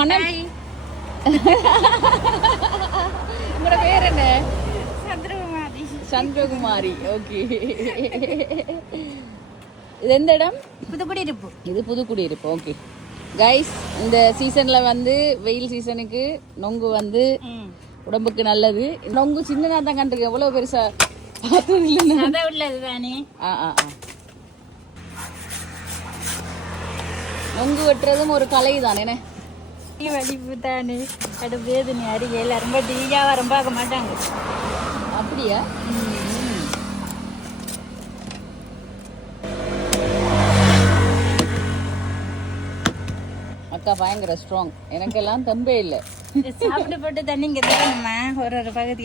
உங்களோட பேர் என்ன? சந்திரகுமாரி. சந்திரகுமாரி. ஓகே. இது எந்த இடம்? புதுக்குடியிருப்பு. இது புதுக்குடியிருப்பு. ஓகே கைஸ், இந்த சீசன்ல வந்து வெயில் சீசனுக்கு நொங்கு வந்து உடம்புக்கு நல்லது. நொங்கு சின்னதா தான் கண்டிருக்கு, எவ்வளவு பெருசா பார்த்தது இல்லை. உள்ளதுதானே. நொங்கு வெட்டுறதும் ஒரு கலை தானே. வலிப்பு தானே, அது வேதனை அறிவியல் ரொம்ப தீயாவா ரொம்ப பார்க்க மாட்டாங்க. அப்படியா? அக்கா பயங்கர ஸ்ட்ராங், எனக்கெல்லாம் தெம்பே இல்லை. சாப்பிட்டு போட்டு தண்ணி இங்க தரணுமா ஒரு ஒரு பகுதி.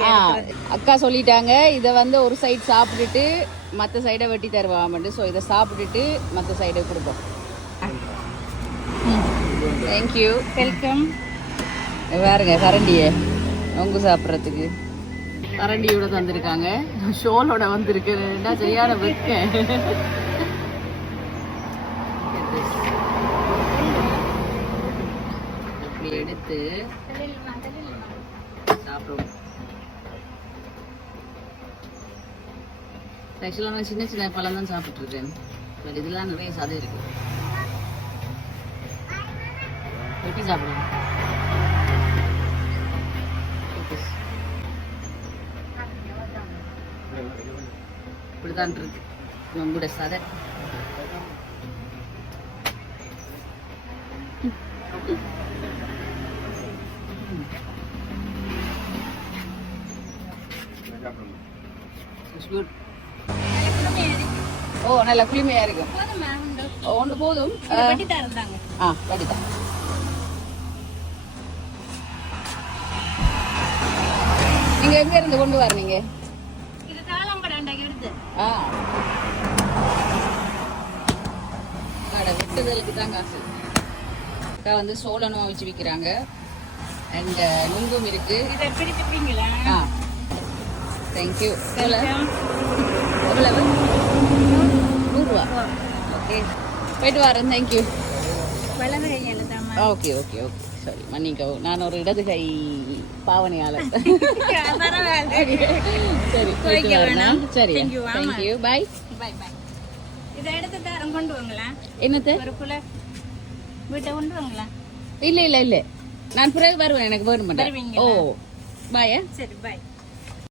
அக்கா சொல்லிட்டாங்க இதை வந்து ஒரு சைடு சாப்பிட்டுட்டு மற்ற சைடை வெட்டி தருவாமட்டு. ஸோ இதை சாப்பிட்டுட்டு மற்ற சைடை கொடுப்போம். Thank you, welcome. வேறுங்க கரண்டியை நொங்கு சாப்பிட்றதுக்கு கரண்டியோட தந்திருக்காங்க. ஷோலோட வந்திருக்குன்னா சரியான வைக்க. இப்படி எடுத்து சாப்பிடுவோம். ஆக்சுவலாக நான் சின்ன சின்ன பழம் தான் சாப்பிட்ருக்கேன். பட் இதெல்லாம் நிறைய சதை இருக்கு. வெட்டி சாப்பிடுவோம். இப்படிதான் இருக்கு நம்மளோட சதை. ஓ நல்ல குளிமையா இருக்கும். ஒன்று போதும். வடிதான். நீங்க எங்க இருந்து கொண்டு வரீங்க? கடை வெட்டுதலுக்கு தான் காசு. அக்கா வந்து சோளனும் வச்சு விற்கிறாங்க. அண்ட் நுங்கும் இருக்கு. தேங்க்யூ. எவ்வளவு? 100 ரூபா. ஓகே போயிட்டு வரேன். தேங்க்யூ. ஓகே ஓகே ஓகே சரி மன்னிக்கவும், நான் ஒரு இடது கை பாவனையாளர். சரி சரி தேங்க்யூ. பாய் பாய் பாய். இதை எடுத்து தரம் கொண்டு வாங்களா? என்னது? ஒரு புல வீட்டை கொண்டு வாங்களா? இல்ல இல்ல இல்ல, நான் பிறகு வருவேன், எனக்கு வேணும். ஓ பாயா. சரி பாய்.